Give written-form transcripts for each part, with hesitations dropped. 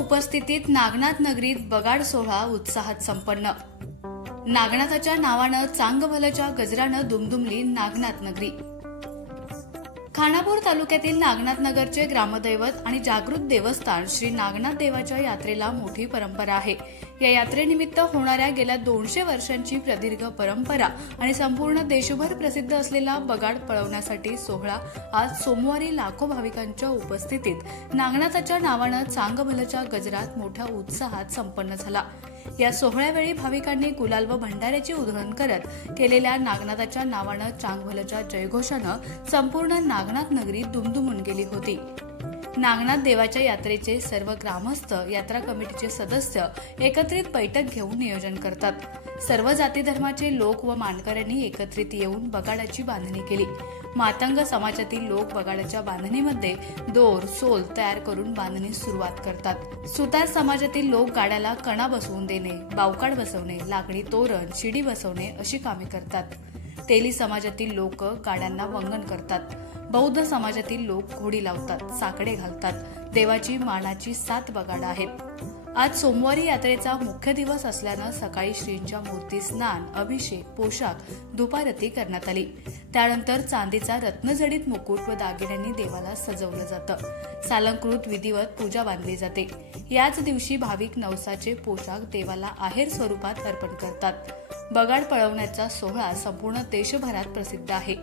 उपस्थितीत नागनाथ नगरीत बगाड सोहळा उत्साहात संपन्न। नागनाथाच्या नावानं चांगभलच्या गजरानं दुमदुमली नागनाथ नगरी। खानापूर तालुक्यातील नागनाथ नगरचे ग्रामदैवत आणि जागृत देवस्थान श्री नागनाथ देवाच्या यात्रेला मोठी परंपरा आहे। या यात्रेनिमित्त होणाऱ्या गेल्या 200 वर्षांची प्रदीर्घ परंपरा आणि संपूर्ण देशभर प्रसिद्ध असलेला बगाड पळवण्यासाठी सोहळा आज सोमवारी लाखो भाविकांच्या उपस्थितीत नागनाथाच्या नावानं चांगभलच्या गजरात मोठ्या उत्साहात संपन्न झाला। या सोहळ्यावेळी भाविकांनी गुलाल व भंडाऱ्याची उधळण करत केलेल्या नागनाथाच्या नावानं चांगभलच्या जयघोषानं संपूर्ण नागनाथ नगरी दुमदुमून गेली होती। नागनाथ देवाच्या यात्रेचे सर्व ग्रामस्थ, यात्रा कमिटीचे सदस्य एकत्रित बैठक घेऊन नियोजन करतात। सर्व जाती धर्माचे लोक व मानकऱ्यांनी एकत्रित येऊन बगाडाची बांधणी केली। मातंग समाजातील लोक बगाडाच्या बांधणीमध्ये दोर, सोल तयार करून बांधणी सुरुवात करतात। सुतार समाजातील लोक गाड्याला कणा बसवून देणे, बावकाड बसवणे, लाकडी तोरण, शिडी बसवणे अशी कामे करतात। तेली समाजातील लोक गाड्यांना वंगण करतात। बौद्ध समाजातील लोक घोडी लावतात, साकडे घालतात। देवाची मानाची 7 बगाड आहेत। आज सोमवारी यात्रेचा मुख्य दिवस असल्यानं सकाळी श्रींच्या मूर्ती स्नान, अभिषेक, पोशाख, धुपारती करण्यात आली। त्यानंतर चांदीचा रत्नजडित मुकुट व दागिन्यांनी देवाला सजवलं जातं। सालंकृत विधिवत पूजा बांधली जाते। याच दिवशी भाविक नवसाचे पोशाख देवाला आहेर स्वरूपात अर्पण करतात। बगाड पळवण्याचा सोहळा संपूर्ण देशभरात प्रसिद्ध आहे।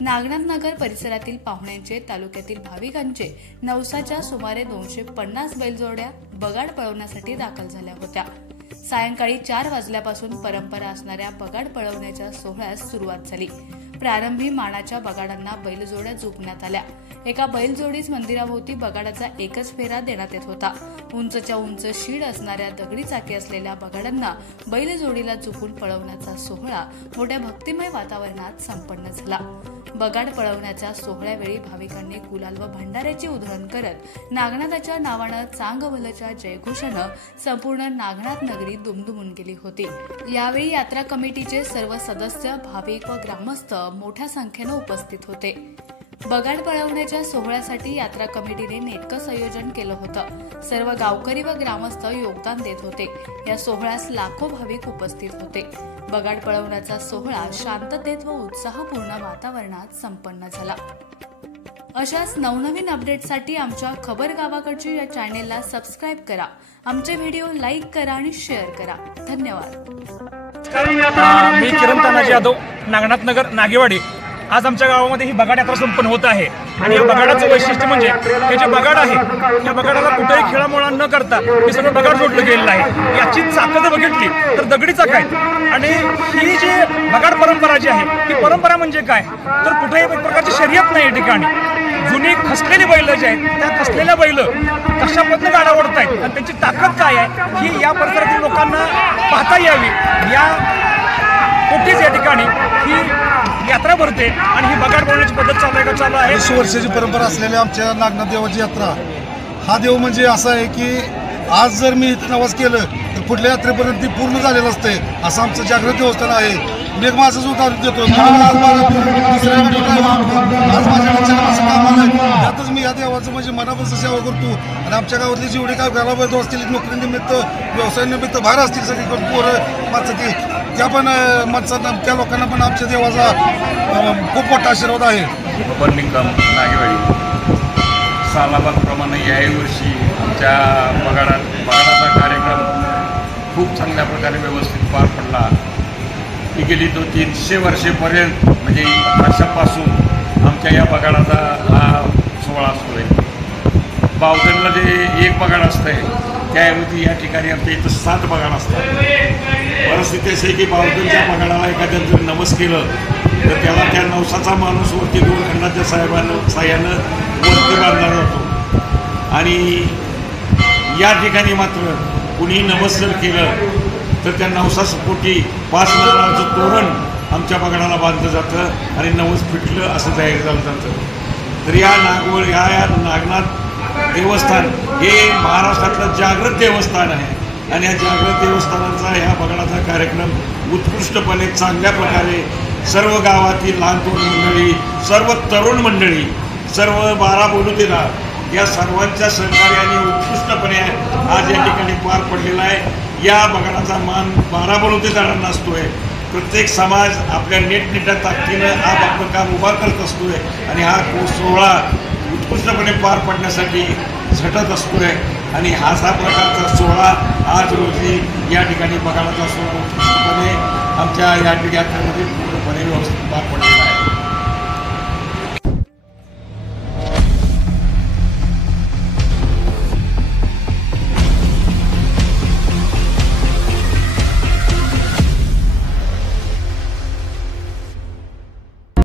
नागनाथ नगर परिसरातील पाहुण्यांचे, तालुक्यातील भाविकांचे नवसाच्या सुमारे 250 बैलजोड्या बगाड पळवण्यासाठी दाखल झाल्या होत्या। सायंकाळी 4 वाजल्यापासून परंपरा असणाऱ्या बगाड पळवण्याच्या सोहळ्यास सुरुवात झाली। प्रारंभी मानाच्या बगाडांना बैलजोड्या झुकण्यात आल्या। एका बैलजोडीस मंदिराभोवती बगाडाचा एकच फेरा देण्यात येत होता। उंचच्या उंच शीड असणाऱ्या दगडी चाकी असलेल्या बगाडांना बैलजोडीला झुकून पळवण्याचा सोहळा मोठ्या भक्तिमय वातावरणात संपन्न झाला। बगाड पळवण्याच्या सोहळ्यावेळी भाविकांनी गुलाल व भंडाऱ्याची उधळण करत नागनाथाच्या नावानं चांगभलच्या जयघोषानं संपूर्ण नागनाथ नगरी दुमदुमून गेली होती। यावेळी यात्रा कमिटीचे सर्व सदस्य, भाविक व ग्रामस्थ मोठ्या संख्येनं उपस्थित होते। बगाड पळवण्याच्या सोहळ्यासाठी यात्रा कमिटीने नेटकं संयोजन केलं होतं। सर्व गावकरी व ग्रामस्थ योगदान देत होते। या सोहळ्यास लाखो भाविक उपस्थित होते। बगाड पळवण्याचा सोहळा शांततेत व उत्साहपूर्ण वातावरणात संपन्न झाला। अशाच नवनवीन अपडेटसाठी आमच्या खबर गावाकडच्या या चॅनेलला सबस्क्राईब करा। आमचे व्हिडिओ लाईक करा आणि शेअर करा। धन्यवाद। मी किरण तानाजी यादव, नागनाथ नगर, नागेवाडी। आज आमच्या गावामध्ये ही बगाड यात्रा संपन्न होत आहे आणि या बगाडाचं वैशिष्ट्य म्हणजे हे जे बगाड आहे या बगाडाला कुठेही खेळामुळा न करता हे सगळं बगाड जोडलं गेलेलं आहे। याची चाकं बघितली तर दगडी चाक आहे आणि ही जी बगाड परंपरा जी आहे ही परंपरा म्हणजे काय तर कुठेही एक प्रकारची शर्यत नाही या ठिकाणी। जुनी खसलेली बैल जी आहेत त्या खसलेल्या बैल कशा पद्धतीने गाडा ओढत आहेत आणि त्यांची ताकद काय आहे ही या परिसरातील लोकांना पाहता यावी या पोटीच या ठिकाणी ही यात्रा भरते आणि ही बगाड बोलण्याची पद्धत चालू आहे। 20 वर्षाची परंपरा असलेल्या आमच्या नागनाथ देवाची यात्रा हा देव म्हणजे असा आहे की आज जर मी इथं नवस केलं तर पुढल्या यात्रेपर्यंत ती पूर्ण झालेलं असते असं आमचं जागृत देवस्थान आहे। मी एक माझंच उदाहरण देतो। आज माझ्याकडे 4 माणसं कामाला आहेत, त्यातच मी या देवाचं म्हणजे मनापासून सेवा करतो आणि आमच्या गावातली जेवढे काय घराबाहेर असतील, नोकरीनिमित्त, व्यवसायानिमित्त बाहेर असतील सगळीकडे पोरं माणसं त्या पण माणसांना, त्या लोकांना पण आमच्या देवाचा खूप मोठा आशीर्वाद आहे। नागेवाडी सालाबादप्रमाणे याही वर्षी आमच्या बगाडाचा कार्यक्रम खूप चांगल्या प्रकारे व्यवस्थित पार पडला। ही गेली 300 वर्षेपर्यंत म्हणजे वर्षापासून आमच्या या बगाडाचा हा सोहळा सुरू आहे। बावधनला जे एक बगाड असतंय त्याऐवजी या ठिकाणी आमच्या इथं 7 बगाड असतात। परिस्थिती अशी आहे की बावधनच्या बगाडाला एखाद्यानं जर नवस केलं तर त्याला त्या नवसाचा माणूस वरती 2 खंडाच्या साह्यानं वरती बांधला जातो आणि या ठिकाणी मात्र कुणी नवस जर केलं तर त्या नवसापोटी 5 नारळाचं तोरण आमच्या बगाडाला बांधलं जातं आणि नवस फिटलं असं जाहीर झालं जातं। तर या नागनाथ देवस्थान हे महाराष्ट्रातलं जागृत देवस्थान आहे आणि या जागृत देवस्थानाचा ह्या बगाडाचा कार्यक्रम उत्कृष्टपणे चांगल्या प्रकारे सर्व गावातील लहान तरुण मंडळी, सर्व तरुण मंडळी, सर्व 12 बोलू 13 या सर्वांच्या सहकार्याने उत्कृष्टपणे आज या ठिकाणी पार पडलेला आहे। या बगाडाचा मान 12 बलुते जणांना असतोय। प्रत्येक समाज आपल्या नेटनेट्या ताकदीनं आज आपलं काम उभा करत असतोय आणि हा सोहळा उत्कृष्टपणे पार पडण्यासाठी झटत असतोय आणि असा प्रकारचा सोहळा आज रोजी या ठिकाणी बगाडाचा सोहळा उत्कृष्टपणे आमच्या या यात्रेमध्ये पूर्णपणे व्यवस्थित पार पडलेला